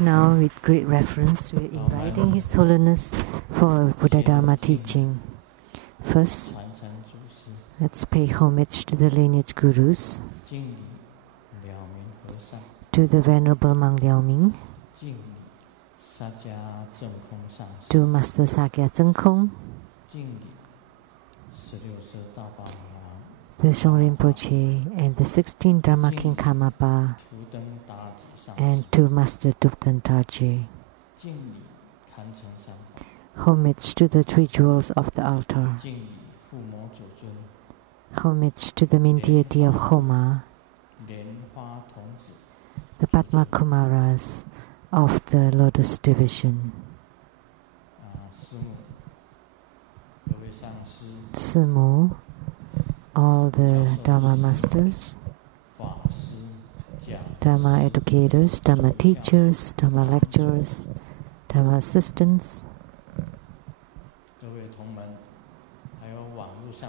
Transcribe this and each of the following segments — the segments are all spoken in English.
Now, with great reverence, we are inviting His Holiness for Buddha Dharma teaching. First, let's pay homage to the lineage gurus, to the Venerable Mang Liaoming, to Master Sakya Zhengkong, the Sheng-Yen Rinpoche, and the 16 Dharma King Karmapa, and to Master Dupten Tarje. Homage to the three jewels of the altar. Homage to the main deity of Homa, the Padma Kumaras of the Lotus Division. Simu, all the Dharma masters, Dharma educators, Dharma teachers, Dharma lecturers, Dharma assistants,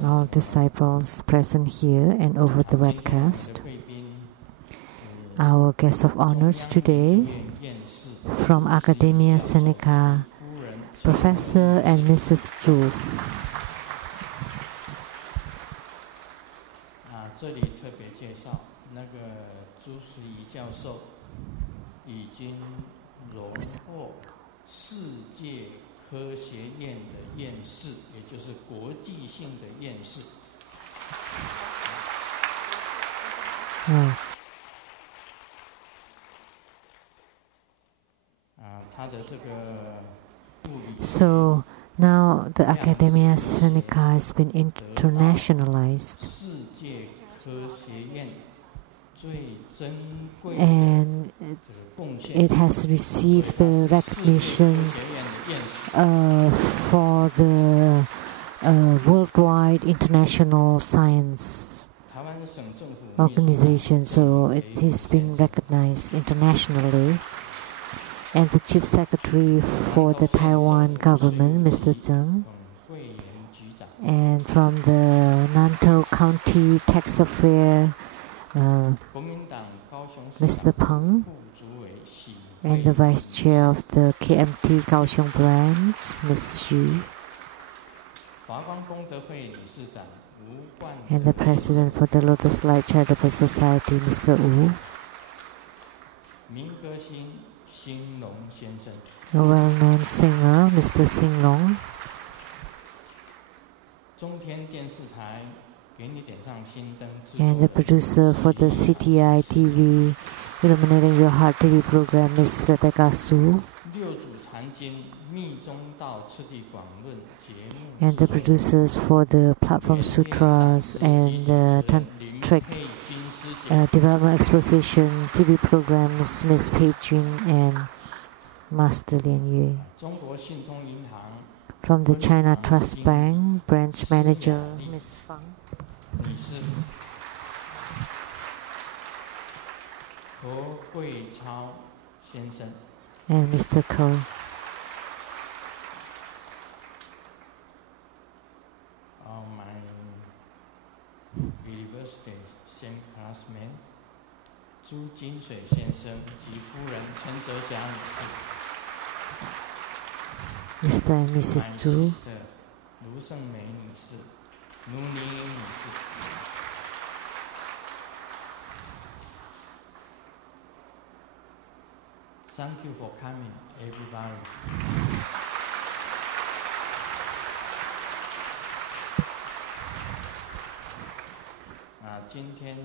all disciples present here and over the webcast, our guests of honors today from Academia Sinica, Professor and Mrs. Zhu. 这里特别介绍，那个朱时仪教授已经荣获世界科学院的院士，也就是国际性的院士。他的这个物理。So now the Academia Sinica has been internationalized. And it has received the recognition for the worldwide international science organization. So it is being recognized internationally. And the Chief Secretary for the Taiwan government, Mr. Tsang, and from the Nantou County Tax Affair, Mr. Peng, and the Vice Chair of the KMT Kaohsiung branch, Ms. Xu, and the President for the Lotus Light Charitable Society, Mr. Wu, a well-known singer, Mr. Sing Long, and the producer for the CTI TV Illuminating Your Heart TV program, Ms. Rebecca Su, and the producers for the Platform Sutras and the Tantric Development Exposition TV programs, Ms. Pei Jun and Master Lian Yue. From the China Trust Bank, branch manager, Ms. Fang. And Mr. Ko. My university same classmate, 朱金水先生及夫人陈哲霞女士。Mr. and Mrs. Zhu, 卢胜美女士、卢宁英女士。Thank you for coming, everybody. 今天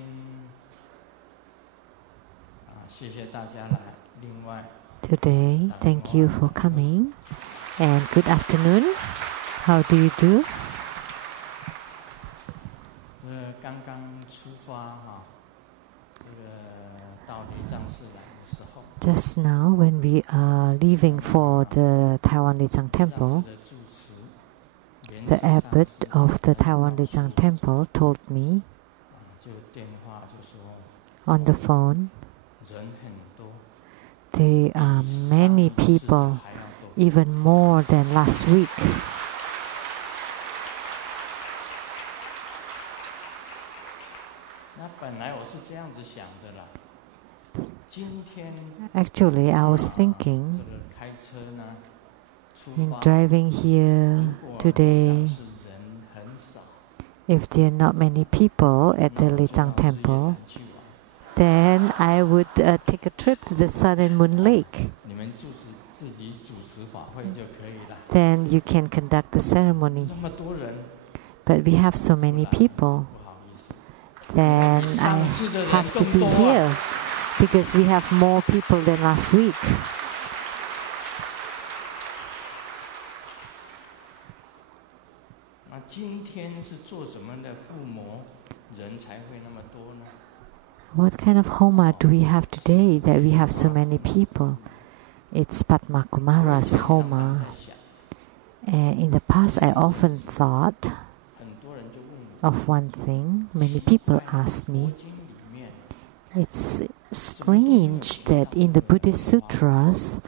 谢谢大家来。另外 Today, thank you for coming. And good afternoon. How do you do? 刚刚出发这个到雷藏寺来的时候。Just now, when we are leaving for the Taiwan Lei Tsang Temple, the abbot of the Taiwan Lei Tsang Temple told me on the phone, there are many people, even more than last week. Actually, I was thinking in driving here today, if there are not many people at the Lei Tsang temple, then I would take a trip to the Sun and Moon Lake. Then you can conduct the ceremony. But we have so many people. Then I have to be here because we have more people than last week. What kind of Homa do we have today that we have so many people? It's Padma Kumara's Homa. And in the past, I often thought of one thing. Many people asked me, it's strange that in the Buddhist sutras,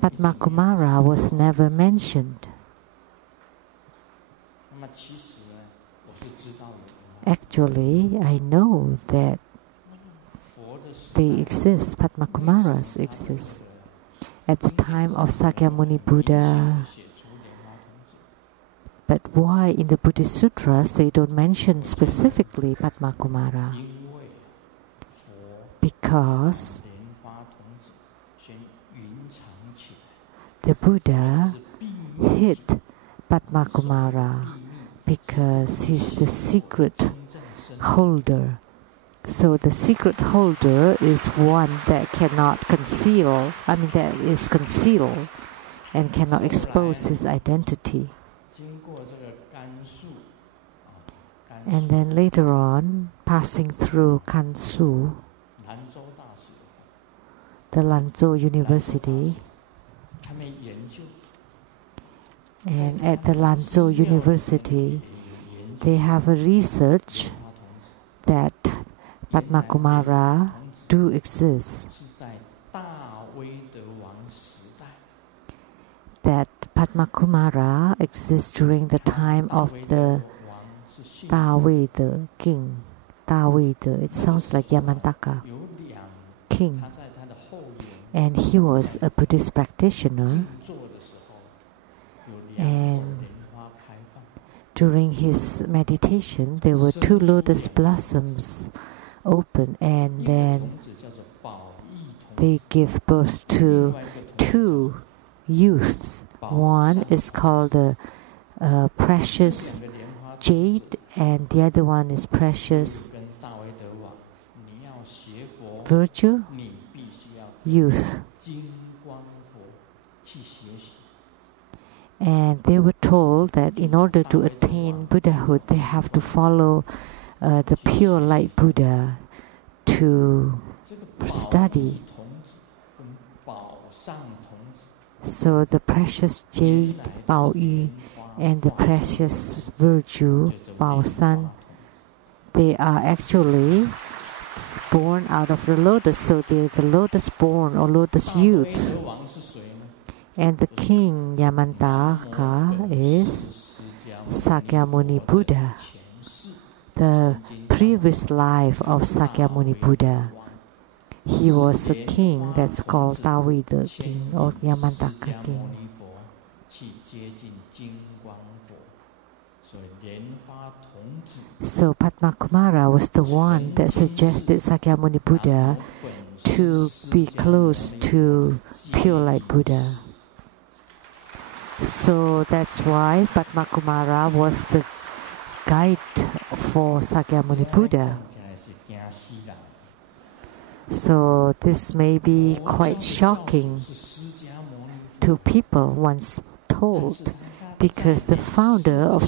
Padma Kumara was never mentioned. Actually, I know that they exist, Padma Kumaras exist. At the time of Sakyamuni Buddha. But why in the Buddhist sutras they don't mention specifically Padma Kumara? Because the Buddha hid Padma Kumara because he's the secret holder. So the secret holder is one that cannot conceal, that is concealed and cannot expose his identity. And then later on, passing through Kansu, the Lanzhou University, and at the Lanzhou University, they have a research that Padma Kumara do exist. That Padma Kumara exists during the time of the Da Wei De king. Da Wei De, it sounds like Yamantaka king. And he was a Buddhist practitioner. And during his meditation, there were 2 lotus blossoms open, and then they give birth to 2 youths. One is called the precious jade, and the other one is precious virtue youth. And they were told that in order to attain Buddhahood, they have to follow the pure light Buddha to study. So the precious jade, Bao Yu, and the precious virtue, Bao San, they are actually born out of the lotus. So they're the lotus born or lotus youth. And the king Yamantaka is Sakyamuni Buddha, the previous life of Sakyamuni Buddha. He was a king that's called Dawida king or Yamantaka king. So Padma Kumara was the one that suggested Sakyamuni Buddha to be close to pure light Buddha. So that's why Padma Kumara was the guide for Sakyamuni Buddha. So this may be quite shocking to people once told, because the founder of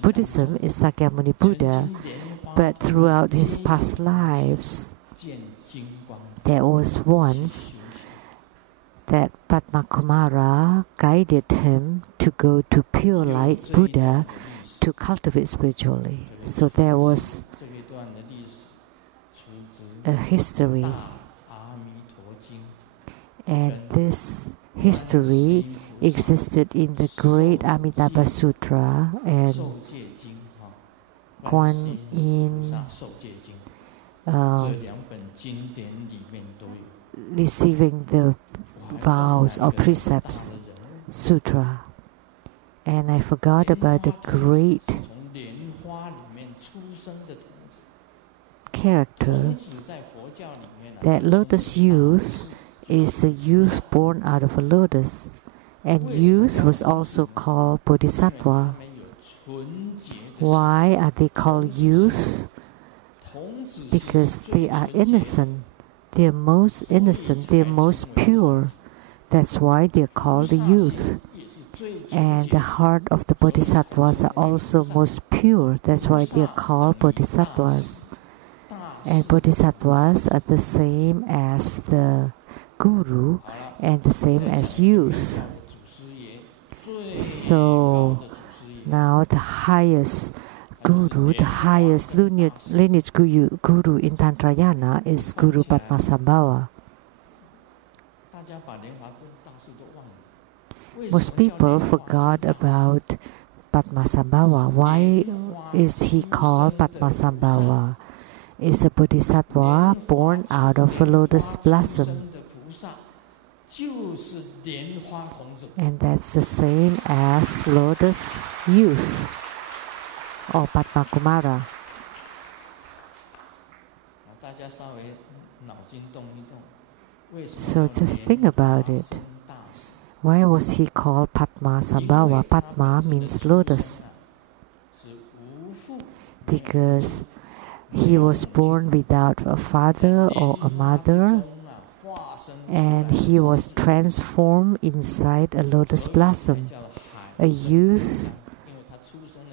Buddhism is Sakyamuni Buddha, but throughout his past lives, there was once that Padma Kumara guided him to go to pure light Buddha to cultivate spiritually. So there was a history, and this history existed in the great Amitabha Sutra and Guan Yin receiving the vows or precepts sutra. And I forgot about the great character that lotus youth is the youth born out of a lotus, and youth was also called bodhisattva. Why are they called youth? Because they are innocent. They are most innocent. They are most pure. That's why they are called the youth. And the heart of the bodhisattvas are also most pure. That's why they are called bodhisattvas. And bodhisattvas are the same as the guru and the same as youth. So now the highest guru, the highest lineage guru in Tantrayana is Guru Padmasambhava. Most people forgot about Padmasambhava. Why is he called Padmasambhava? Is a bodhisattva born out of a lotus blossom. And that's the same as lotus youth or Padma Kumara. So just think about it. Why was he called Padmasambhava? Padma means lotus. Because he was born without a father or a mother, and he was transformed inside a lotus blossom, a youth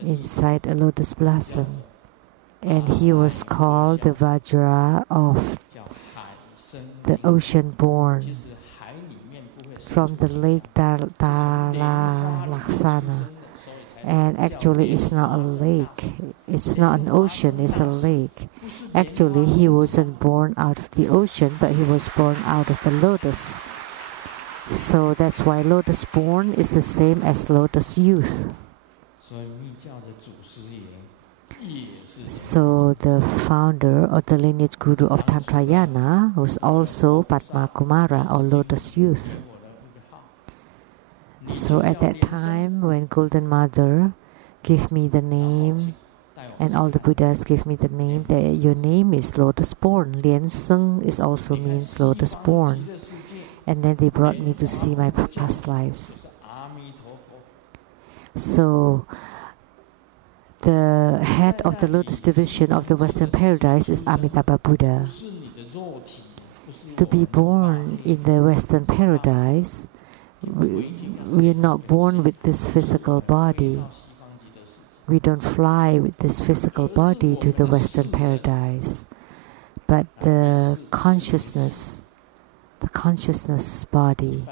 inside a lotus blossom. And he was called the Hevajra of the ocean born from the lake Laksana. And actually it's not a lake, it's not an ocean, it's a lake. Actually he wasn't born out of the ocean, but he was born out of the lotus. So that's why lotus born is the same as lotus youth. So the founder or the lineage guru of Tantrayana was also Padma Kumara or lotus youth. So at that time when Golden Mother gave me the name, and all the Buddhas gave me the name, that your name is lotus born. Lien Tsang is also means lotus born. And then they brought me to see my past lives. So the head of the lotus division of the Western Paradise is Amitabha Buddha. To be born in the Western Paradise, we are not born with this physical body. We don't fly with this physical body to the Western Paradise. But the consciousness body,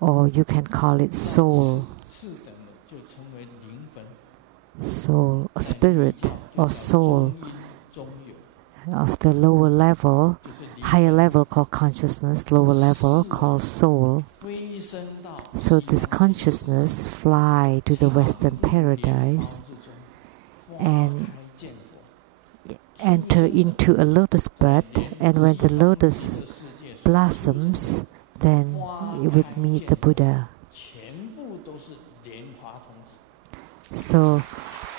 or you can call it soul, spirit or soul of the lower level, higher level called consciousness, lower level called soul. So this consciousness fly to the Western Paradise and enter into a lotus bud, and when the lotus blossoms, then you would meet the Buddha. So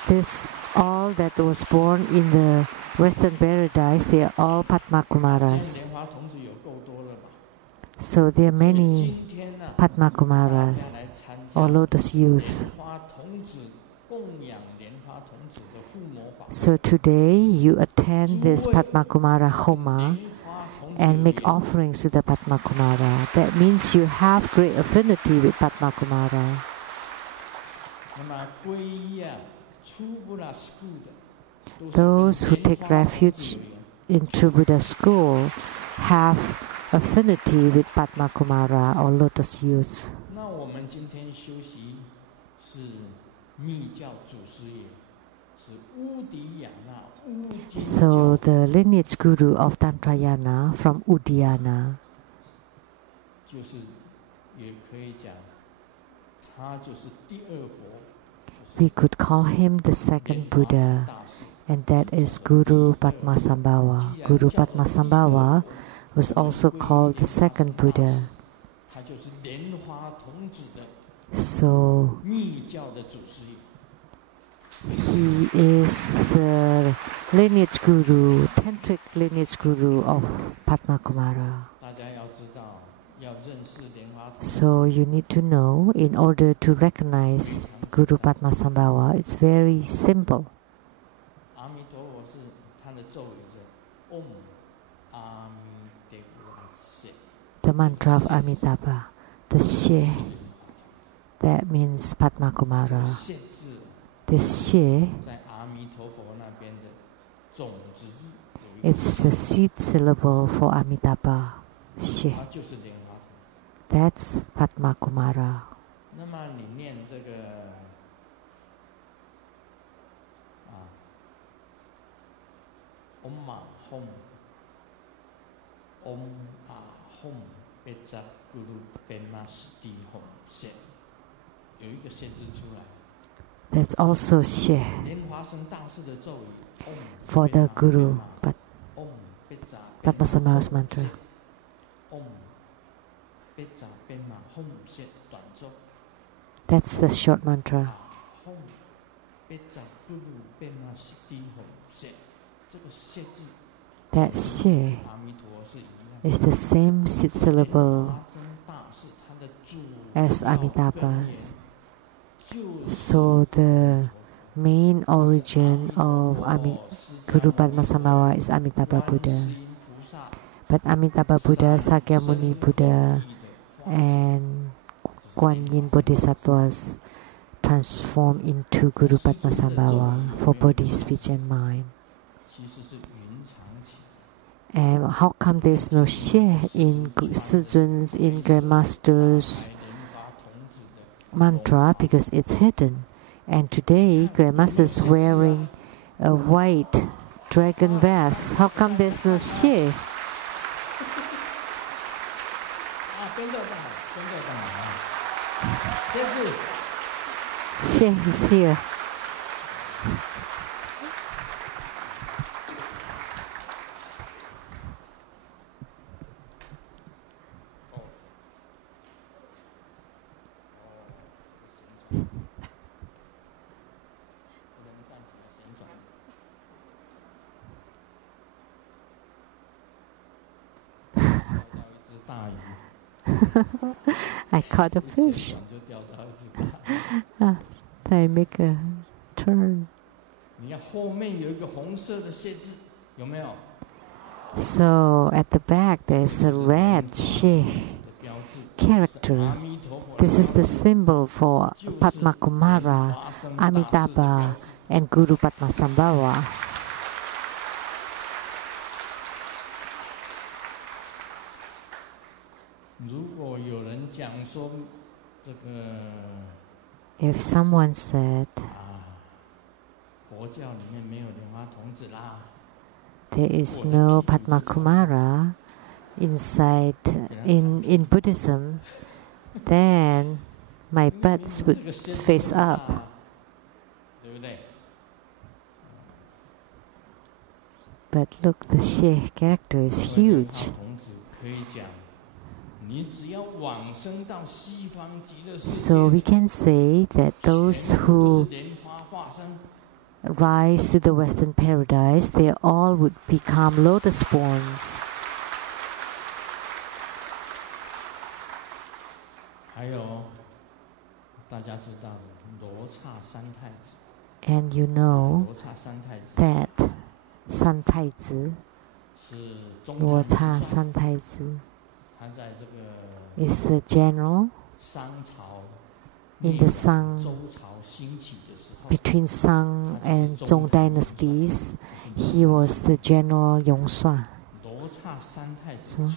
this all that was born in the Western Paradise, they are all Padma Kumaras. So there are many Padma Kumaras or lotus youth. So today you attend this Padma Kumara Homa and make offerings to the Padma Kumara. That means you have great affinity with Padma Kumara. Those who take refuge in True Buddha school have affinity with Padma Kumara or lotus youth. So the lineage guru of Tantrayana from Udayana, we could call him the second Buddha, and that is Guru Padmasambhava. Guru Padmasambhava was also called the second Buddha. So he is the lineage guru, tantric lineage guru of Padma Kumara. So you need to know, in order to recognize Guru Padmasambhava, it's very simple. The mantra of Amitabha, the Xie, that means Padma Kumara. This Xie, it's the seed syllable for Amitabha. Xie. That's Padma Kumara. That's also Xie for the Guru, but Padmasambhava's mantra. That's the short mantra. That Xie is the same seed syllable as Amitabha's. So the main origin of Guru Padmasambhava is Amitabha Buddha. But Amitabha Buddha, Sakyamuni Buddha, and Kuan Yin Bodhisattvas transform into Guru Padmasambhava for body, speech and mind. And how come there's no Xie in Sijun's, in Grandmaster's mantra? Because it's hidden. And today Grandmaster's wearing a white dragon vest. How come there's no Xie? Xie is here. I caught a fish. I make a turn. So at the back there's a red Xie character. This is the symbol for Padma Kumara, Amitabha, and Guru Padmasambhava. If someone said there is no Padma Kumara inside in Buddhism, then my butts would face up. But look, the Xie character is huge. So we can say that those who rise to the Western paradise, they all would become lotus borns. And you know that San Taizi, Luo Cha San Taizi, is the general in the Shang, between Shang and Zhong dynasties. He was the general Yongxuan. So,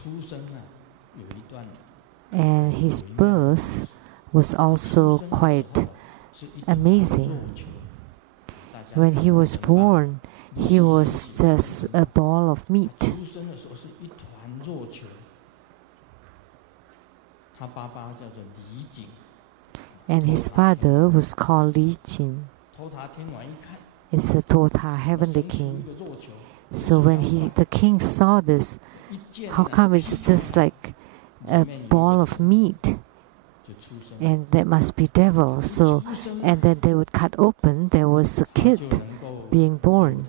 and his birth was also quite amazing. When he was born, he was just a ball of meat. And his father was called Li Jing. is the Tota, heavenly king. So when the king saw this, how come it's just like a ball of meat? And that must be devil. So, and then they would cut open, there was a kid being born.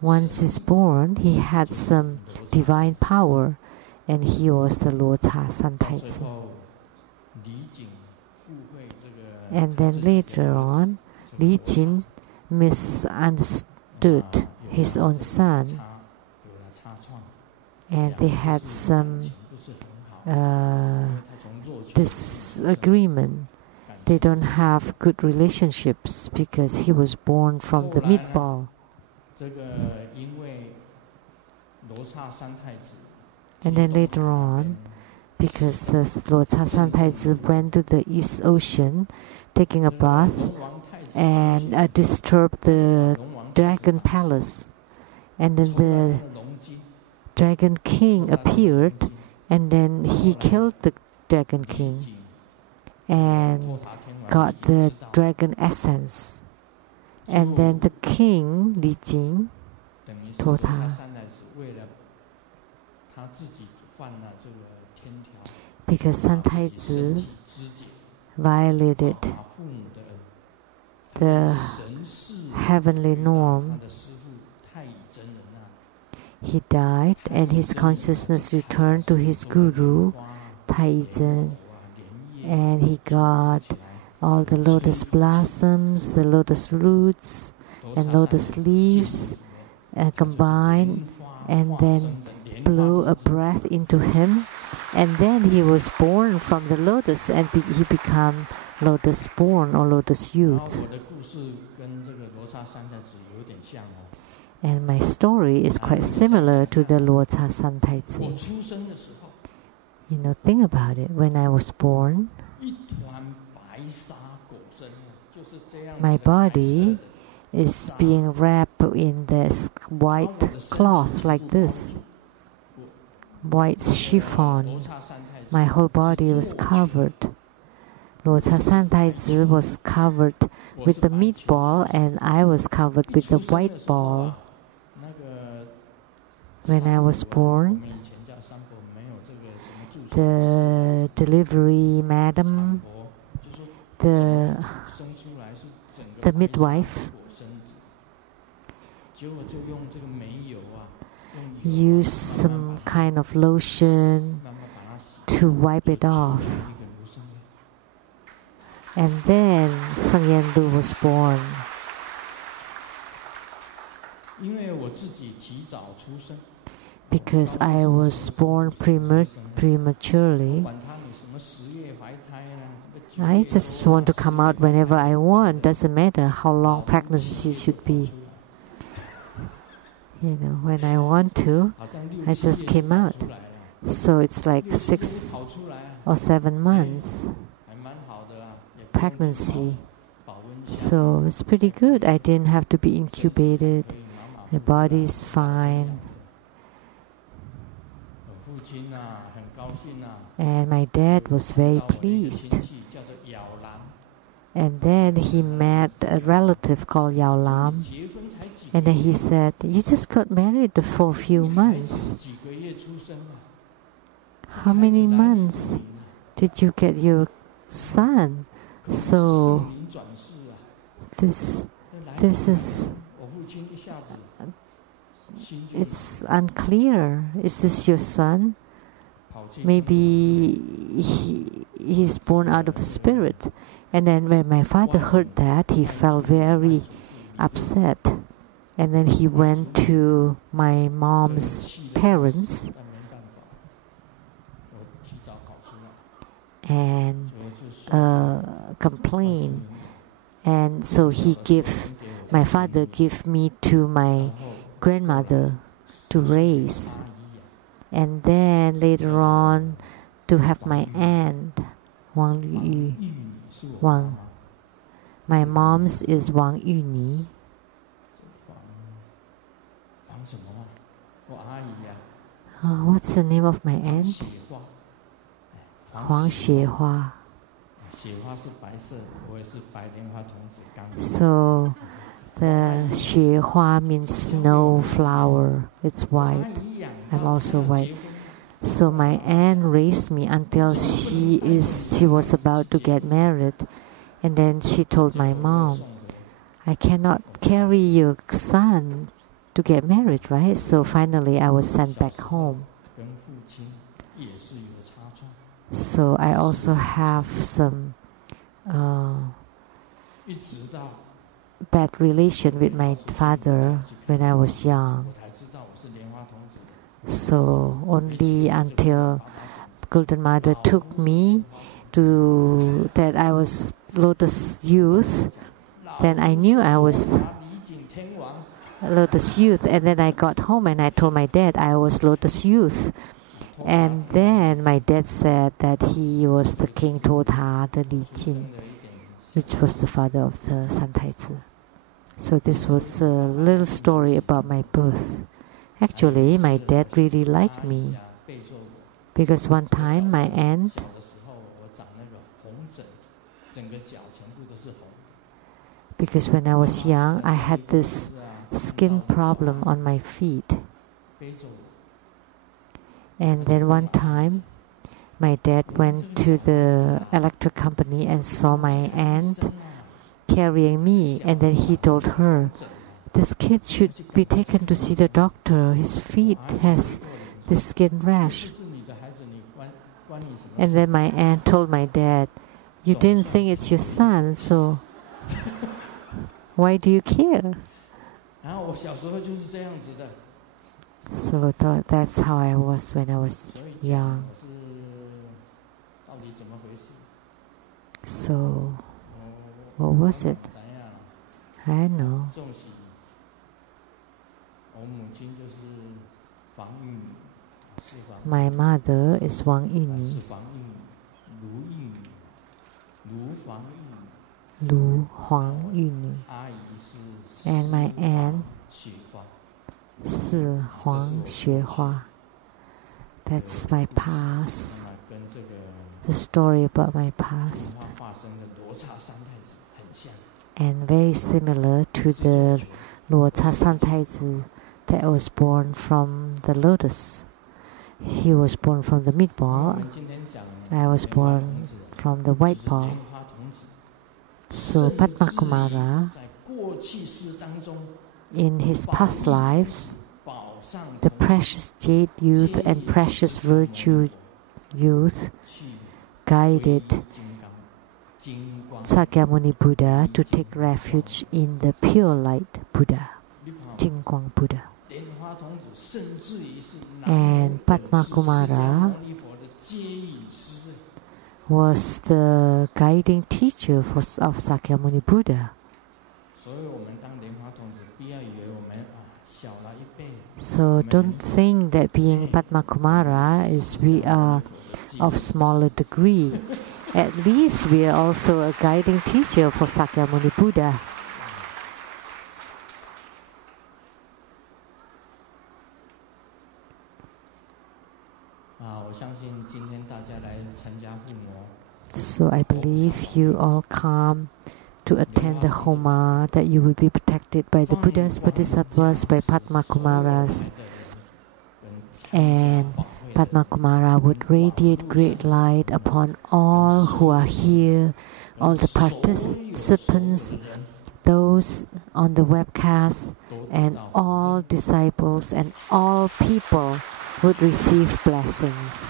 Once he's born, he had some divine power, and he was the Luo Cha San Tai Zi. And then later on, Li Jin misunderstood his own son, and they had some disagreement. They don't have good relationships because he was born from the meatball. And then later on, because the Luo Cha San Tai Zi went to the East Ocean taking a bath and disturbed the dragon palace. And then the dragon king appeared, and then he killed the dragon king and got the dragon essence. And then the king, Li Jin, Tota, because San Tai Zi violated the heavenly norm, he died and his consciousness returned to his guru, Tai Zhen, and he got all the lotus blossoms, the lotus roots, and lotus leaves combined, and then blew a breath into him, and then he was born from the lotus, and he became lotus born or lotus youth. And my story is quite similar to the Luo Cha San Tai Zi. Think about it. When I was born, my body is being wrapped in this white cloth like this, white chiffon. My whole body was covered. Luo Cha San Tai Zi was covered with the meatball, and I was covered with the white ball. When I was born, the delivery madam, the midwife, used some kind of lotion to wipe it off. And then Sheng-Yen was born. Because I was born prematurely, I just want to come out whenever I want. Doesn't matter how long pregnancy should be. When I want to, I just came out. So it's like 6 or 7 months pregnancy. So it's pretty good. I didn't have to be incubated. The body is fine. And my dad was very pleased. And then he met a relative called Yao Lam. And then he said, "You just got married for a few months. How many months did you get your son? So this is, it's unclear. Is this your son? Maybe he's born out of a spirit." And then when my father heard that, he felt very upset. And then he went to my mom's parents and complained. And so my father gave me to my grandmother to raise. And then later on to have my aunt, Wang Yu. My mom's is Wang Yuni. What's the name of my aunt? Huang Xuehua. So The 雪花 means snow flower. It's white. I'm also white. So my aunt raised me until she was about to get married, and then she told my mom, I cannot carry your son to get married, right? So finally I was sent back home. So I also have some bad relation with my father when I was young. So only until Golden Mother took me to that I was Lotus Youth, then I knew I was Lotus Youth, and then I got home and I told my dad I was Lotus Youth. And then my dad said that he was the King Totha, the Li Jin, which was the father of the San Taizi. So this was a little story about my birth. Actually, my dad really liked me because one time my aunt, because when I was young, I had this skin problem on my feet. And then one time, my dad went to the electric company and saw my aunt carrying me, and then he told her, this kid should be taken to see the doctor. His feet has this skin rash. And then my aunt told my dad, you didn't think it's your son, so why do you care? So that's how I was when I was young. So, what was it? I know. My mother is Wang Yuni, Lu Huang Yuni, and my aunt Si Huang Xuehua. That's my past. The story about my past. And very similar to the Luo Cha San Taizi that was born from the lotus. He was born from the meatball. I was born from the white ball. So Padma Kumara, in his past lives, the precious jade youth and precious virtue youth guided Sakyamuni Buddha to take refuge in the pure light Buddha, Jingguang Buddha. And Padma Kumara was the guiding teacher of Sakyamuni Buddha. So don't think that being Padma Kumara is we are of smaller degree. At least we are also a guiding teacher for Sakyamuni Buddha. So I believe you all come to attend the Homa, that you will be protected by the Buddhas, Bodhisattvas, by Padma Kumaras. And Padma Kumara would radiate great light upon all who are here, all the participants, those on the webcast, and all disciples and all people would receive blessings.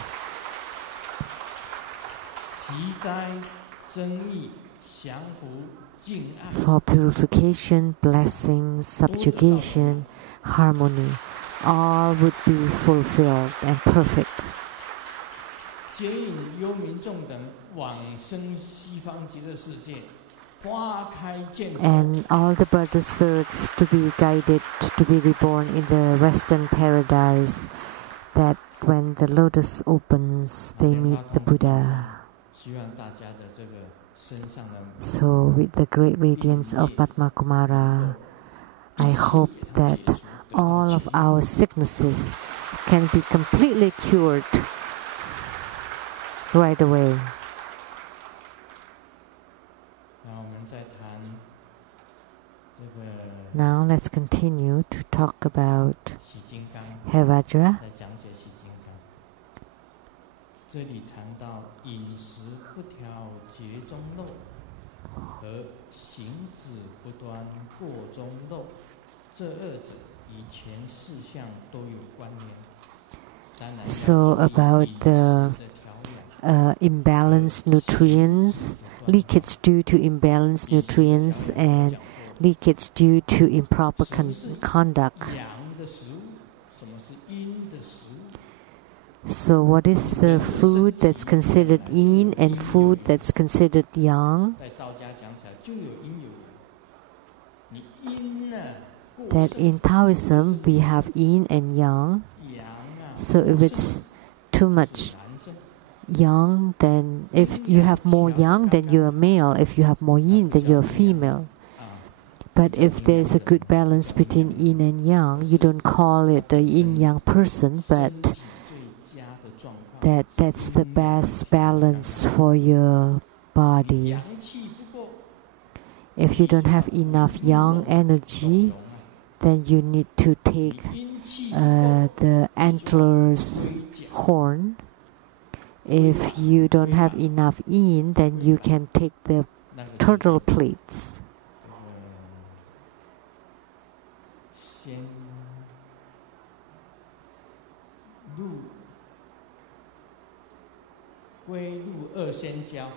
For purification, blessings, subjugation, harmony, all would be fulfilled and perfect. And all the brother spirits to be guided to be reborn in the Western paradise, that when the lotus opens, they meet the Buddha. So with the great radiance of Padma Kumara, I hope that all of our sicknesses can be completely cured right away. Now let's continue to talk about 洗金刚， Hevajra. 在讲解洗金刚。这里谈到饮食不调节中漏和行止不端过中漏，这二者与前四项都有关联。当然， So about the imbalanced nutrients, leakage due to imbalanced nutrients, and leakage due to improper conduct. So what is the food that's considered yin and food that's considered yang? That in Taoism we have yin and yang. So if it's too much yang, then if you have more yang, then you're a male. If you have more yin, then you're a female. But if there's a good balance between yin and yang, you don't call it a yin-yang person, but that's the best balance for your body. If you don't have enough yang energy, then you need to take the antlers horn. If you don't have enough yin, then you can take the turtle plates. 归入二仙交，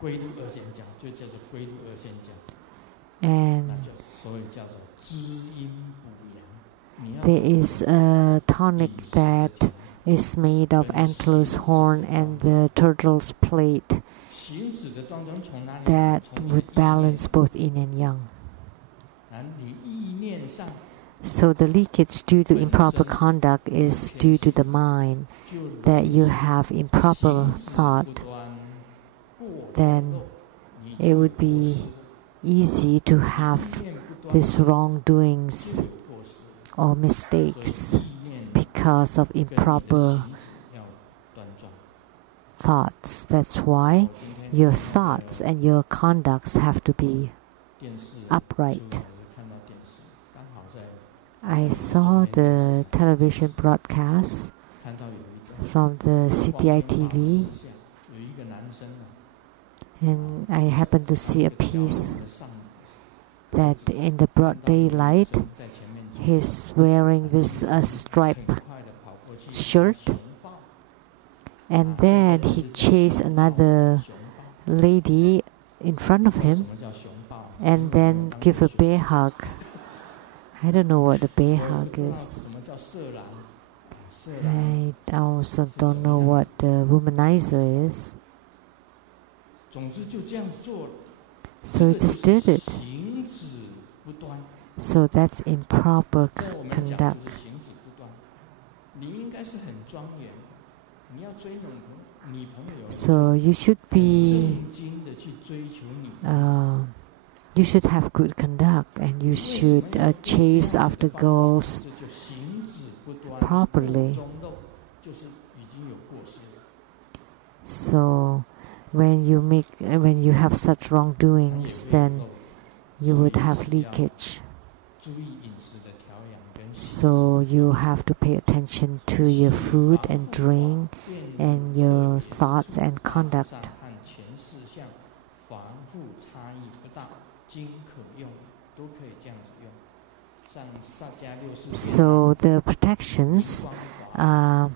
归入二仙交就叫做归入二仙交， And 那就所以叫做滋阴补阳。 there is a tonic that is made of antlers horn and the turtle's plate that would balance both yin and yang. So the leakage due to improper conduct is due to the mind, that you have improper thought. Then it would be easy to have these wrongdoings or mistakes because of improper thoughts. That's why your thoughts and your conducts have to be upright. I saw the television broadcast from the CTI TV, and I happened to see a piece that in the broad daylight he's wearing this striped shirt, and then he chased another lady in front of him and then give a bear hug. I don't know what a bear hug is. I also don't know what a womanizer is. So he just did it. So that's improper conduct. So you should be you should have good conduct, and you should chase after girls properly. So when you have such wrongdoings, then you would have leakage. So you have to pay attention to your food and drink and your thoughts and conduct. So the protections are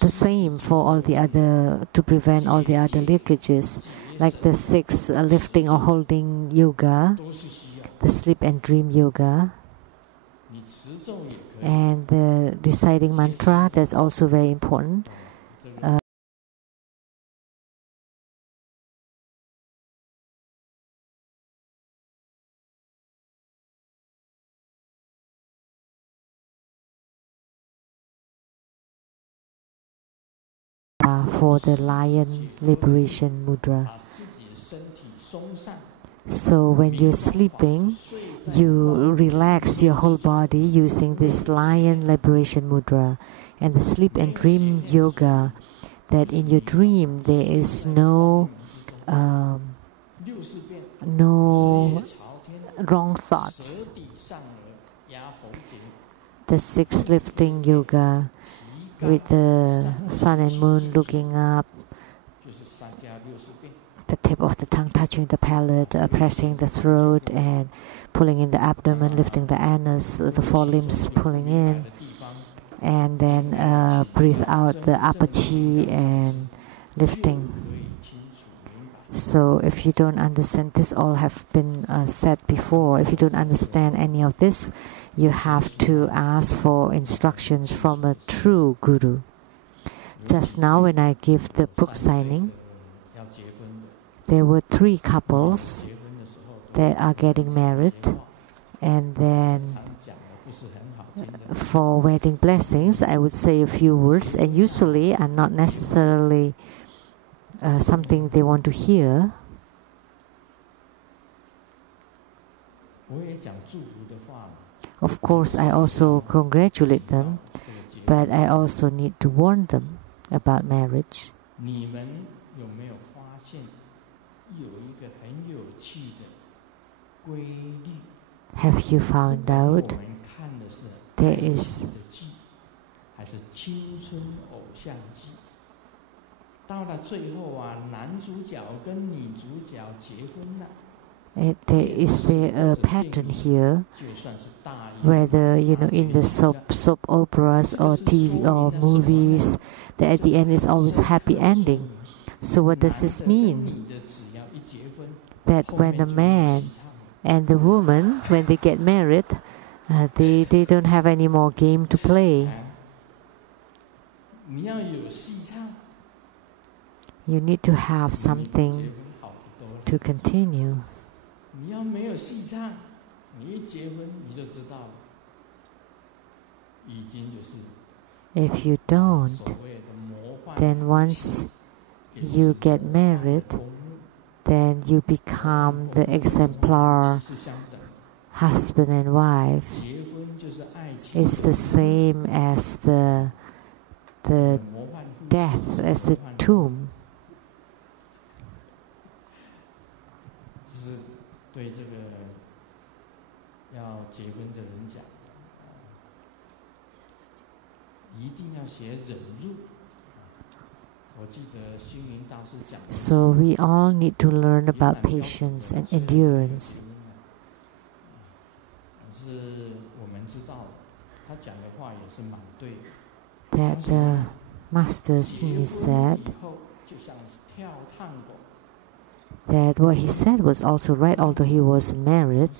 the same for all the other, to prevent all the other leakages, like the 6 lifting or holding yoga, the sleep and dream yoga, and the deciding mantra. That's also very important. For the lion liberation mudra. So when you're sleeping, you relax your whole body using this lion liberation mudra. And the sleep and dream yoga, that in your dream there is no wrong thoughts. the 6 lifting yoga with the sun and moon looking up, the tip of the tongue touching the palate, pressing the throat and pulling in the abdomen, lifting the anus, the forelimbs pulling in, and then breathe out the upper chi and lifting. So if you don't understand, this all have been said before. If you don't understand any of this, you have to ask for instructions from a true guru. Just now when I give the book signing, there were 3 couples that are getting married, and then for wedding blessings I would say a few words, and usually are not necessarily something they want to hear. Of course, I also congratulate them, but I also need to warn them about marriage. Have you found out there is there a pattern here, whether in the soap operas or TV or movies, that at the end is always happy ending. So what does this mean? That when a man and the woman, when they get married, they don't have any more game to play. You need to have something to continue. If you don't, then once you get married, then you become the exemplar husband and wife. It's the same as the death, as the tomb. So we all need to learn about patience and endurance. That the Master Sheng-Yen said that what he said was also right, although he wasn't married,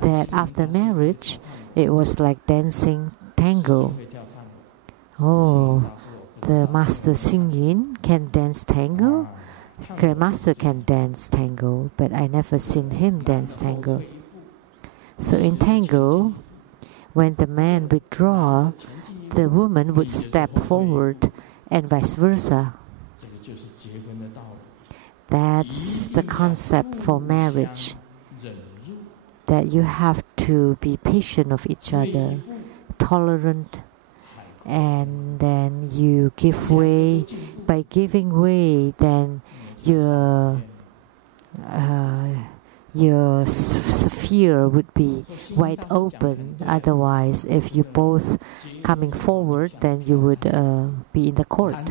that after marriage it was like dancing tango. Oh, the Master Sheng-Yen can dance tango? Grandmaster can dance tango, but I never seen him dance tango. So in tango, when the man withdraw, the woman would step forward and vice versa. That's the concept for marriage, that you have to be patient of each other, tolerant, and then you give way. By giving way, then your sphere would be wide open. Otherwise, if you both coming forward, then you would be in the court.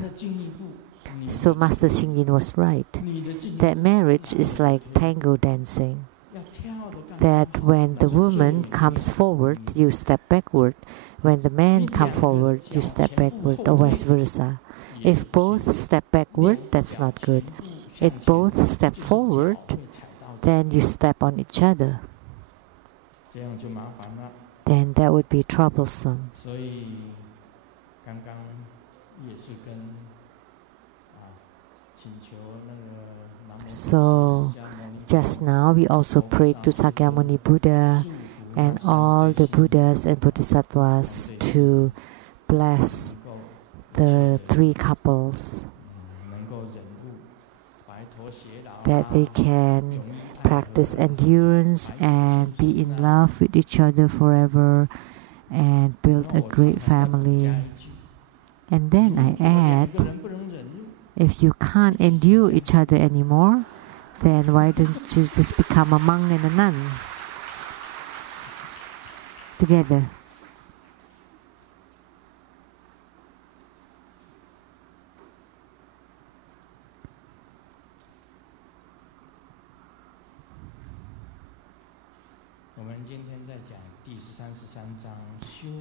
So Master Sheng-Yen was right. That marriage is like tango dancing. That when the woman comes forward, you step backward. When the man comes forward, you step backward, or vice versa. If both step backward, that's not good. If both step forward, then you step on each other. Then that would be troublesome. So just now we also prayed to Sakyamuni Buddha and all the Buddhas and Bodhisattvas to bless the 3 couples, that they can practice endurance and be in love with each other forever and build a great family. And then I add, if you can't endure each other anymore, then why don't you just become a monk and a nun together?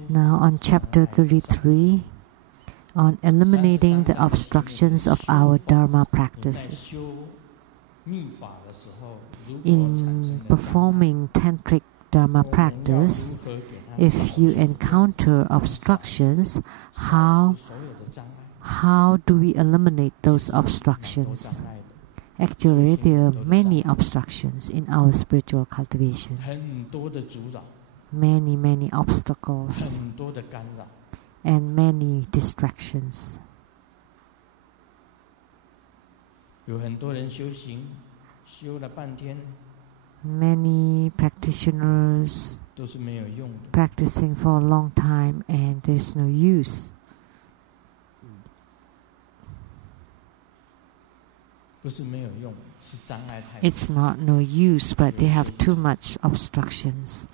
Now on chapter 33, on eliminating the obstructions of our Dharma practices. In performing tantric Dharma practice, if you encounter obstructions, how do we eliminate those obstructions? Actually, there are many obstructions in our spiritual cultivation. Many obstacles and many distractions. Many practitioners practicing for a long time and there's no use. It's not no use, but they have too much obstructions.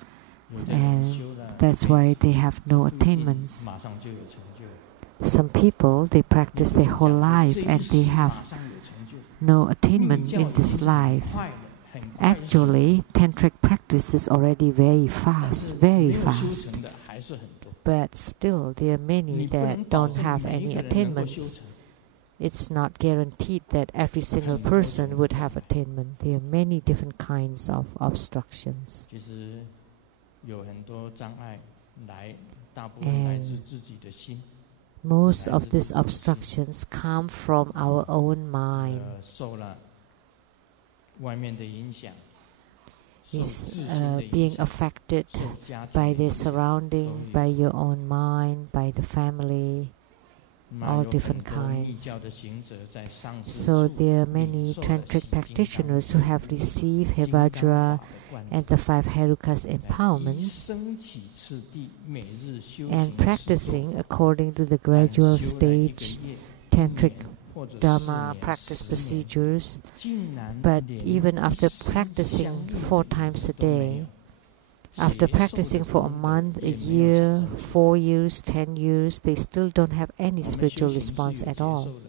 And that's why they have no attainments. Some people, they practice their whole life and they have no attainment in this life. Actually, tantric practice is already very fast. But still, there are many that don't have any attainments. It's not guaranteed that every single person would have attainment. There are many different kinds of obstructions. And most of these obstructions come from our own mind. Is being affected by their surrounding, by your own mind, by the family, all different kinds. So there are many tantric practitioners who have received Hevajra and the 5 Herukas empowerments and practicing according to the gradual stage tantric Dharma practice procedures, but even after practicing 4 times a day, after practicing for a month, a year, 4 years, 10 years, they still don't have any spiritual response at all.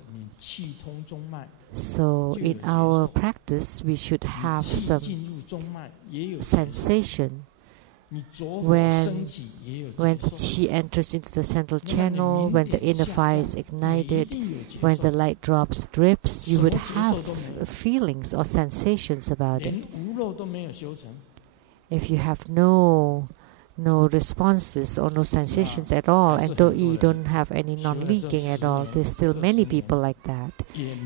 So in our practice, we should have some sensation when the qi enters into the central channel, when the inner fire is ignited, when the light drops, drips, you would have feelings or sensations about it. If you have no responses or no sensations at all, and you don't have any non-leaking at all, there's still many people like that.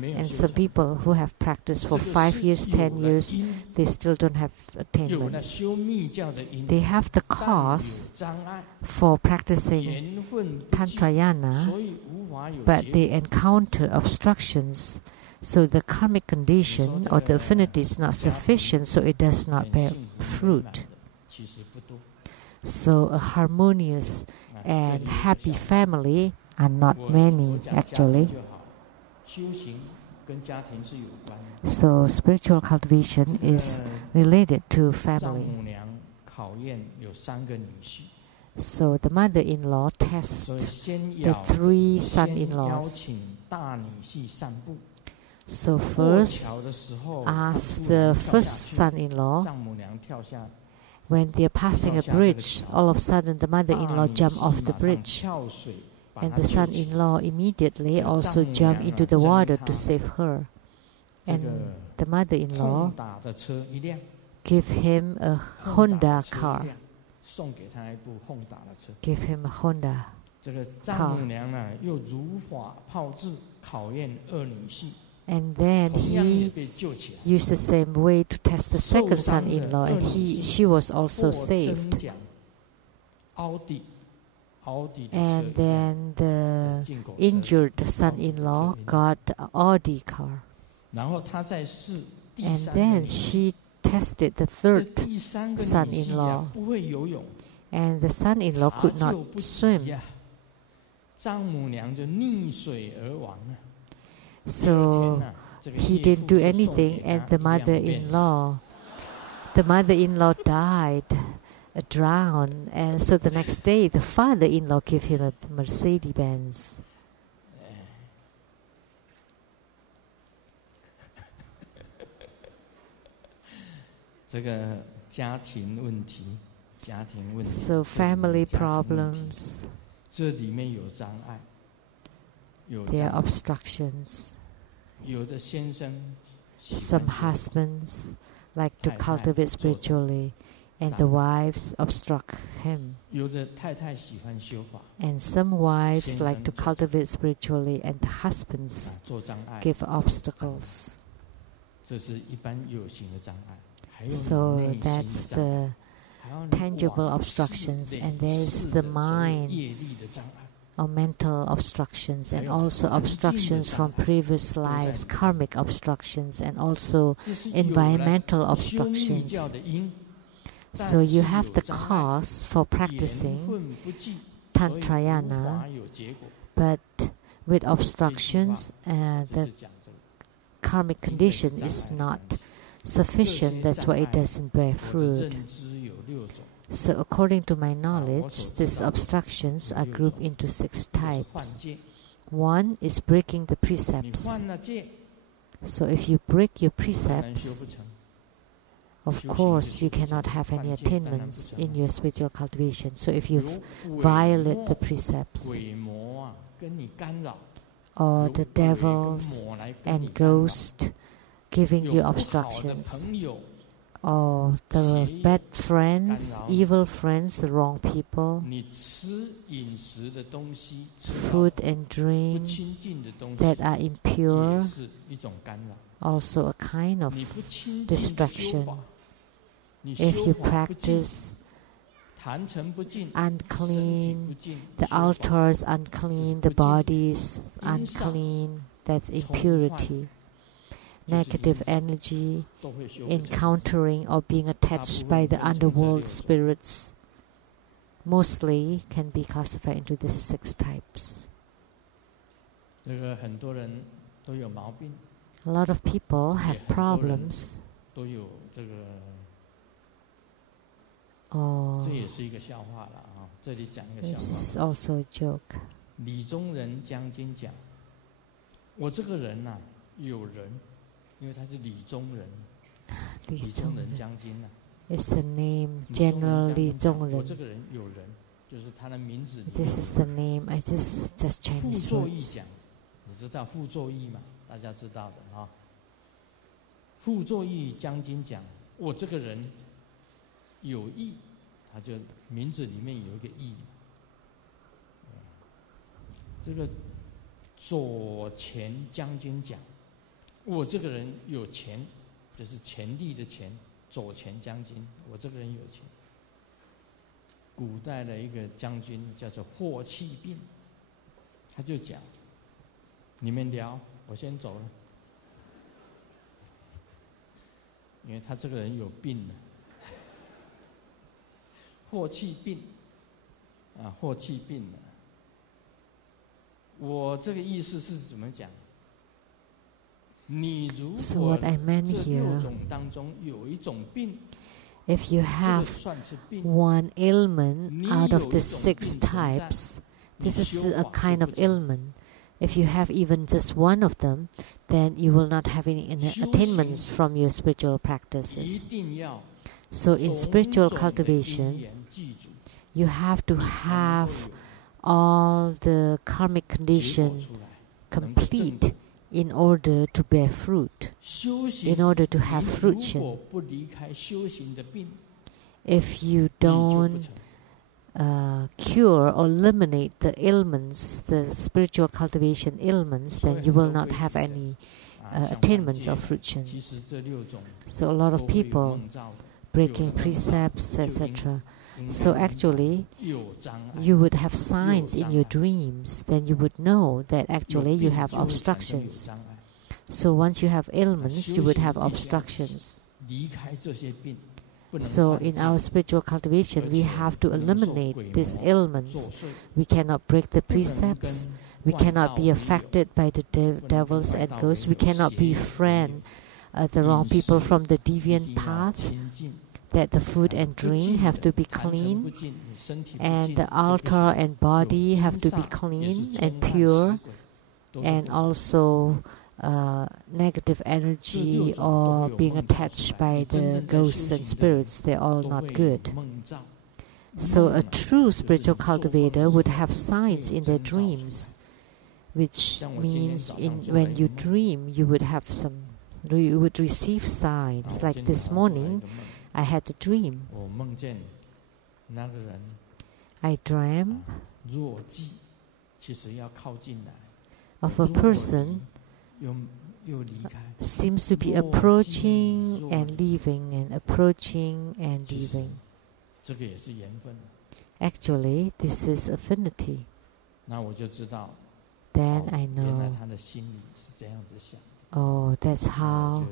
And some people who have practiced for 5 years, 10 years, they still don't have attainments. They have the cause for practicing Tantrayana, but they encounter obstructions. So the karmic condition or the affinity is not sufficient, so it does not bear fruit. So a harmonious and happy family are not many, actually. So spiritual cultivation is related to family. So the mother-in-law tests the 3 son-in-laws. So first, ask the first son-in-law. When they are passing a bridge, all of a sudden the mother-in-law jumped off the bridge. And the son-in-law immediately also jumped into the water to save her. And the mother-in-law gave him a Honda car. Give him a Honda car. And then he used the same way to test the second son-in-law, and she was also saved. And then the injured son-in-law got an Audi car. And then she tested the third son-in-law, and the son-in-law could not swim. So he didn't do anything, and the mother-in-law died, drowned. And so the next day, the father-in-law gave him a Mercedes-Benz. So family problems, 这里面有障碍， there are obstructions. 有的先生 Some husbands like to cultivate spiritually, and the wives obstruct him. 有的太太喜欢修法， And some wives like to cultivate spiritually, and the husbands 做障碍， give obstacles. 这是一般有形的障碍。还有 So 内心 that's 障碍， the 还有 tangible 往 obstructions, 事 and 累 there's 世 the 的所谓 mind 业力的障碍。 or mental obstructions, and also obstructions from previous lives, karmic obstructions, and also 这是有了 environmental 修密教 obstructions. 的因， So 但 you 是 have 有 the 障碍， cause for 缘 practicing 分不济，所以无 Tantrayana, 法有结果。 but with obstructions, 就 the 是讲这个 karmic condition is not sufficient. That's why it doesn't bear 我的 fruit. 认知有6种， So according to my knowledge, these obstructions are grouped into 6一个是换 types. 戒， One is breaking the 你 precepts. 换了戒， So if you break your 当然修 precepts, 不成。 of 修行 course 就 you 是这 cannot 个 have 换 any 戒当然不 attainments 成 in 啊 your spiritual cultivation. So if you 有鬼 violate the 魔 precepts, 鬼魔啊，跟你干扰， or 有 the 鬼跟 devils 魔来跟你 and 干扰， ghost giving 有 you 不好的 obstructions, 朋友 or the 邪业 bad friends, 干扰你。 evil friends, the wrong people, 你吃饮食的东西，吃到 food and 不 drink 清净的东 that 西， are 也 impure, 是一种干扰。 also a kind of 你不清净的修 distraction. 法，你 If 修 you 法不净， practice 坛城不净，身体 unclean, 不净， the 修法 altar is unclean, the body is 因上 unclean, that's 从坏 impurity. 就是 Negative 因上 energy, 都会修不成。 encountering or being attached by the 大部分分成这6 underworld 种。 spirits, mostly can be classified into the 6 types. 这个很多人都有毛病， A lot of people have 也很多人 problems, 都有这个， or 这也是一个笑话了啊！这里讲一个笑 this 话。 is also a joke. 李宗仁将军讲：“我这个人呐、有人，因为他是李宗仁，李宗仁将军呐、 It's the name 李宗仁 General 将 Li 军讲我 Zhongren. 这个人有人，就是他的名字里 This is the name. I just 傅 Chinese 作义 words. 讲，你知道傅作义吗？大家知道的啊。傅作义将军讲，我这个人有义，他就名字里面有一个义。这个左钱将军讲，我这个人有钱，就是钱力的钱。左钱将军，我这个人有钱。古代的一个将军叫做霍去病，他就讲：你们聊，我先走了，因为他这个人有病了。霍去病，啊，霍去病了。我这个意思是怎么讲？你如 So 果 what I meant 这 here, 6种当中有一种病， if you 这个 have 算是病。 one ailment 你 out 有 of 一 the 种 6 病存在， types, 你 this is 修 a 法 kind 就 of 不成。 ailment. If you have even just one of them, then you will not have any 修 attainments 行 from your spiritual 一 practices. 定要 So in 种 spiritual 种的因 cultivation, 缘记住， you have to 你才能 have 够有 all the karmic 结果 condition 出来，能够正 complete 果。 in order to bear fruit, 修行 in order to 你 have 如 fruition. 果不离开修行的病， If you 你就不 don't 成。 cure or eliminate the ailments, the spiritual cultivation ailments, 所以 then you 很 will 多 not 贵 have 族的 any 像 attainments 犯 of 戒，其 fruitions. 实这6种 So a lot 都 of 会有 people 梦兆的， breaking 有了梦兆 precepts, 就应 etc. 应 So 该明白 actually, 有障碍， you would have signs in 障 your 碍 dreams, then you would know that 有 actually you 病 have 就会产生有 obstructions. 障碍。 So once you have ailments, you 修 would 行 have 必须要 obstructions. 离开这些病，不能 So 犯 in 戒， our spiritual cultivation, 而 we 且 have to 不能受 eliminate 鬼 these 魔 ailments. 作祟， We cannot break the 不能 precepts. 跟 We 外 cannot 道 be 为友， affected by the 不能跟 devils 外 and 道 ghosts. 为 We 友， cannot 邪 be 友为 friend 友。 the wrong 饮 people 食 from the 一 deviant 定要 path. 清净， That the food and 不 drink 净 have 的 to be 坛城不 clean, 净，你身体不 and 净 the 都不行。 altar and 有 body have 阴 to be 煞也是 clean 充 and 满 pure, 死鬼，都是 and 不好。 also negative 这 energy 6种都 or 会有 being 梦兆出 attached 来。你 by 真 the 正在修 ghosts and 行的人， spirits. They're all 都 not 会有 good. 梦兆。So a true spiritual cultivator would have signs in their dreams, which means when you dream, you would receive signs. Like this morning, I had a dream. I dreamt of a person seems to be approaching and leaving and approaching and leaving. Actually, this is affinity. Then I know, oh, that's how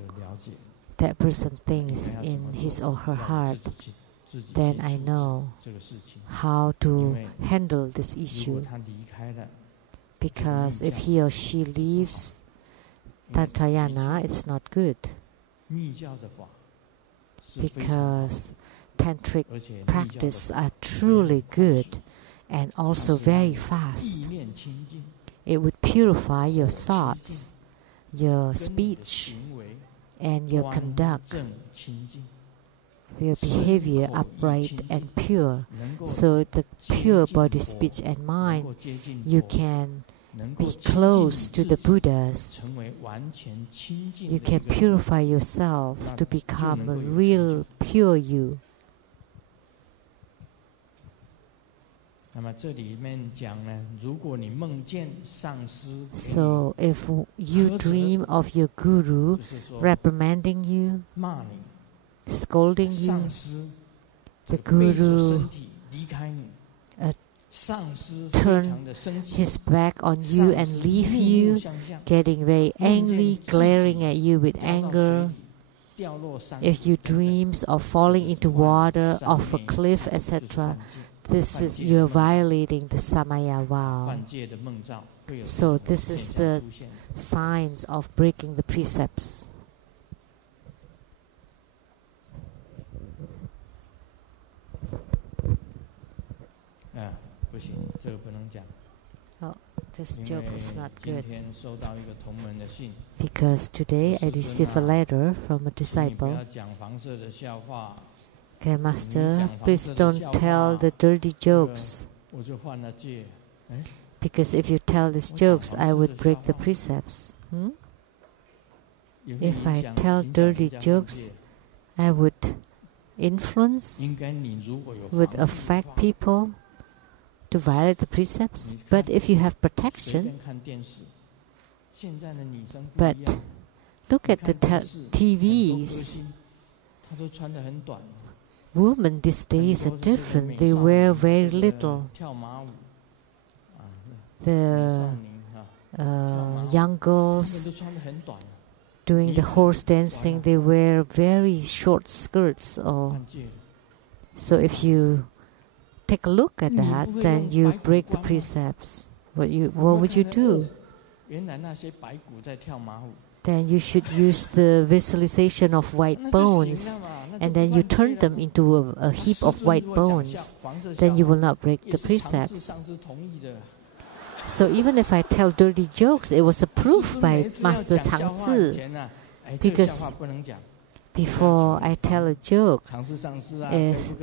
that person thinks in his or her heart. Then I know how to handle this issue. Because if he or she leaves Tantrayana, it's not good. Because tantric practice are truly good and also very fast. It would purify your thoughts, your speech, and your conduct, your behavior upright and pure. So the pure body, speech, and mind, you can be close to the Buddhas. You can purify yourself to become a real pure you. So if you dream of your guru reprimanding you, scolding you, the guru turn his back on you and leave you, getting very angry, glaring at you with anger. If you dreams of falling into water, off a cliff, etc., this is you're violating the Samaya vow. So this is the signs of breaking the precepts. Oh, this joke is not good. Because today I received a letter from a disciple. Okay, Master, please don't tell the dirty jokes. Because if you tell these jokes, I would break the precepts. If I tell dirty jokes, I would influence, would affect people to violate the precepts. But if you have protection, but look at the TVs. Women these days are different. They wear very little. The young girls doing the horse dancing, they wear very short skirts. So if you take a look at that, then you break the precepts. What would you do? Then you should use the visualization of white bones, and then you turn them into a heap of white bones. Then you will not break the precepts. So even if I tell dirty jokes, it was approved by Master Changzi. Because before I tell a joke, if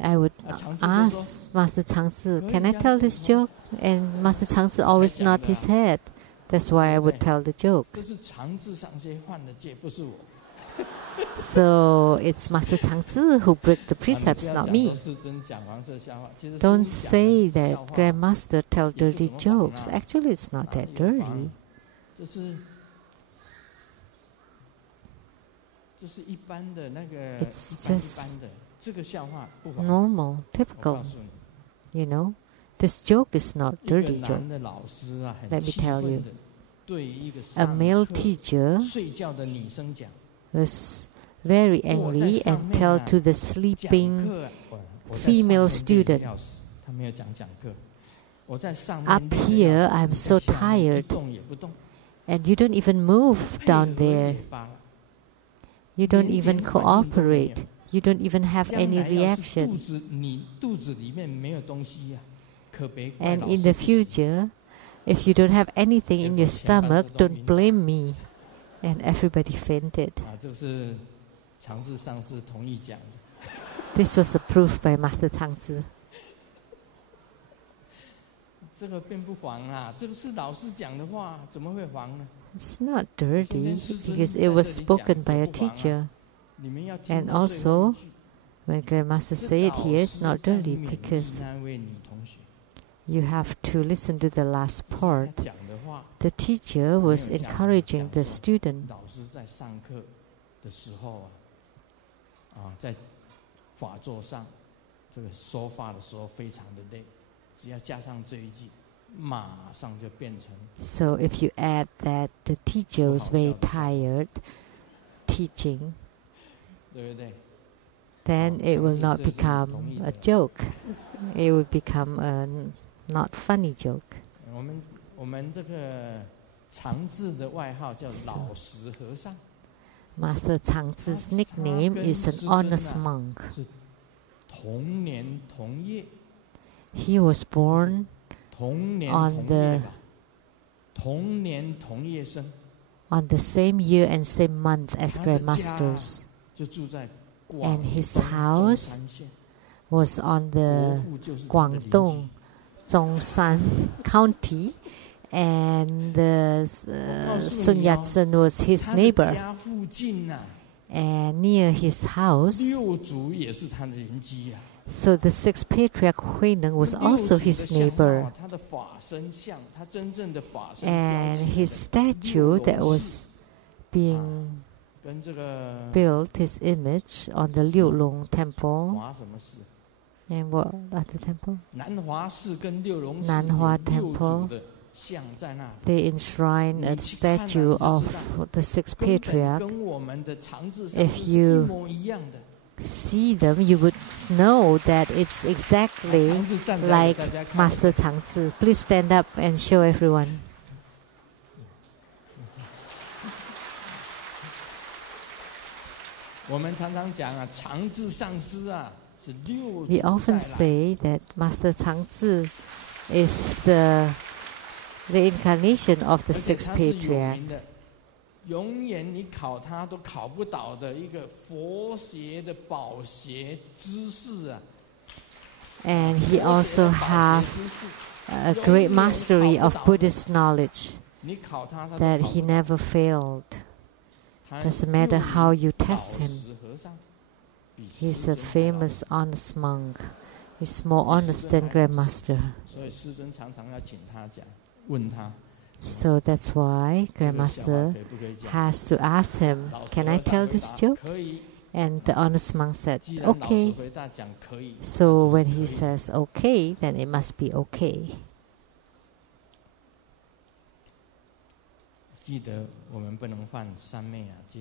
I would ask Master Changzi, can I tell this joke? And Master Changzi always nod his head. That's why I would tell the joke. So it's Master Changzi who break the precepts, not me. Don't say that Grandmaster tell dirty jokes. Actually, it's not that dirty. It's just normal, typical. You know, this joke is not dirty joke. Let me tell you. A male teacher was very angry and tell to the sleeping female student, up here I'm so tired, and you don't even move down there. You don't even cooperate. You don't even have any reaction. And in the future, if you don't have anything in your stomach, don't blame me. And everybody fainted. This was approved by Master Changzi. 这个并不黄啊，这个是老师讲的话，怎么会黄呢？ It's not dirty because it was spoken by a teacher. And also, when Grandmaster say it here, it's not dirty because you have to listen to the last part. The teacher was encouraging the student. 老师在上课的时候在法座上这个说法的时候非常的累，只要加上这一句，马上就变成。So if you add that the teacher was very tired teaching, 对不对？ then it will not become a joke. It will become a not funny joke. 我们这个长治的外号叫老实和尚。 Master Changzi's nickname is an honest monk. 是同年同月。 He was born 同年 on 同 the 月吧，同年同月生。 on the same year and same month as 他的家 Grandmasters, 就住在 and his 广东 house 中山县， was on 国 the 父就是他的邻居。 Guangdong, Zhongshan County, and Sun Yat-sen was his 他的 neighbor. 家附近啊， And near his house, 六祖也是他的邻居啊。 so the sixth patriarch Huineng was also 六祖的 his 相貌 neighbor. 啊，他的法身像，他真正的法身 And 雕起 his statue that was being 跟这个 built, his image on the Liulong temple. 华什么寺？ And what other temple? 南华寺跟六龙寺南华有六 temple 祖的像在那里。 They enshrine a statue of the sixth 根本 patriarch. 跟我们的长治 If 上师是 you 一模一样的。 See them, you would know that it's exactly 长治站在 like 大家看 Master Changzi. Please stand up and show everyone. 我们常常讲啊，长治上师啊，是六 We 祖 often 再来。 say that Master Changzi is the reincarnation of the 而且 sixth 他是有 patriarch. 名的，永远你考他都考不倒的一个佛学的宝学知识啊。 And he also 佛学的宝 have 学知识 a great mastery of Buddhist knowledge 你考他，他都 that 考 he 不倒。 never failed. 他 Doesn't matter 又 how 以 you 老 test him. 实和尚比 He's 师 a 尊还老 famous, honest monk. He's more honest than Grandmaster. 所以师尊常常要请他讲，问他 So that's why 这个笑话 Grandmaster 可不可以讲？ has to ask him, 老实 can I 和尚 tell 回 this 答 joke? 可以。 And the honest monk said, 既然老实 okay. 回答讲可以， So when 那 he 就是可以。 says okay, then it must be okay. 记得我们不能犯三昧啊戒。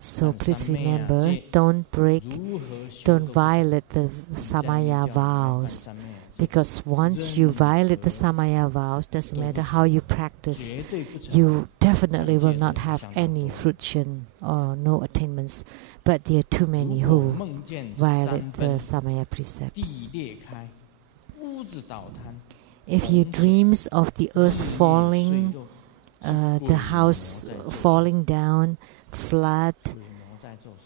So please 三昧啊 remember, 戒 don't break, 如何修 don't 都不成 violate the 你这样 Samaya 你就要犯 vows. 三昧啊戒 Because once you violate the Samaya vows, doesn't matter how you practice, 绝对不成。 you definitely will not 境界 have 相当 any fruition or no attainments. But there are too 如 many 果 who 梦见 violate 山 the 崩 Samaya 地 precepts. 裂开，屋子倒塌， If you 洪水 dreams of the earth 日夜 falling, 坠落， the house falling down, flood, 鬼魔在作祟。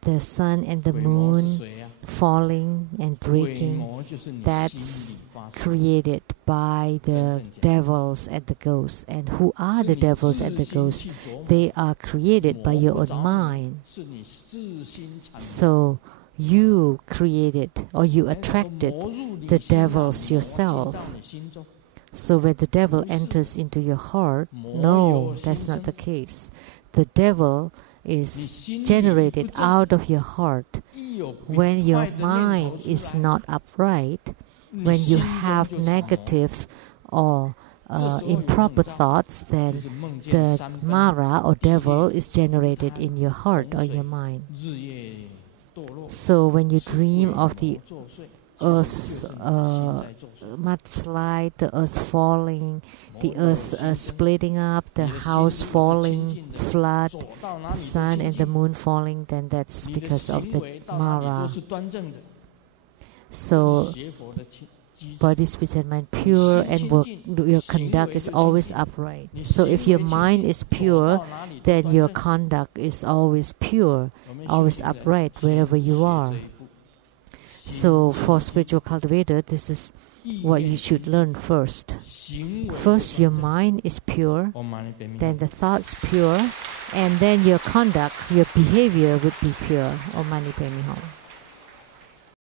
the sun and the 鬼魔是 moon 谁啊？ falling and 鬼 breaking, 魔就是你心 that's 里发出 created by the 真正讲。 devils and the ghosts. And who are 是 the 你 devils 自 and the 心 ghosts? 去琢磨 They are created by 魔 your 不 own 着你 mind. 是你自心缠磨。 So you created or you 人家说 attracted 魔入你 the 心啊， devils 魔 yourself. 进到你心中。 So when the devil 不是。 enters into your heart, 魔 no, 由心 that's not 生。 the case. The devil 你 is 心里 generated 不正， out of your heart 一有不 when your 坏的念头 mind 出 is 来， not upright, 你 when you 心中 have 就长毛。 negative or 这时候有 improper 梦到， thoughts, 就 then 是梦见 the 山崩 Mara or 地 devil 裂 is generated 塌 in your heart or 洪 your 水 mind. 日夜堕落。 So when you 是 dream 鬼 of 魔 the 作祟，其实 earth 就是你的心在作祟。 mudslide, the earth falling, 魔 the 有 earth 心生， splitting up, the 你的心 house 如果是清 falling, 净的， flood, 走到哪 the 里都 sun 清 and the 净， moon falling, then that's 你的 because of 行 the 为到哪里都 Mara. 是端正的。这 So 是学佛的基基础。 body, speech, and mind pure, and work, your conduct is always upright. So if your mind is pure, then your conduct is always pure, 我们修 always 行的 upright wherever you 学 are. 这一步 So for spiritual cultivator, this is what you should learn first. First, your mind is pure, then the thoughts pure, and then your conduct, your behavior would be pure. Om Mani Padme Hum.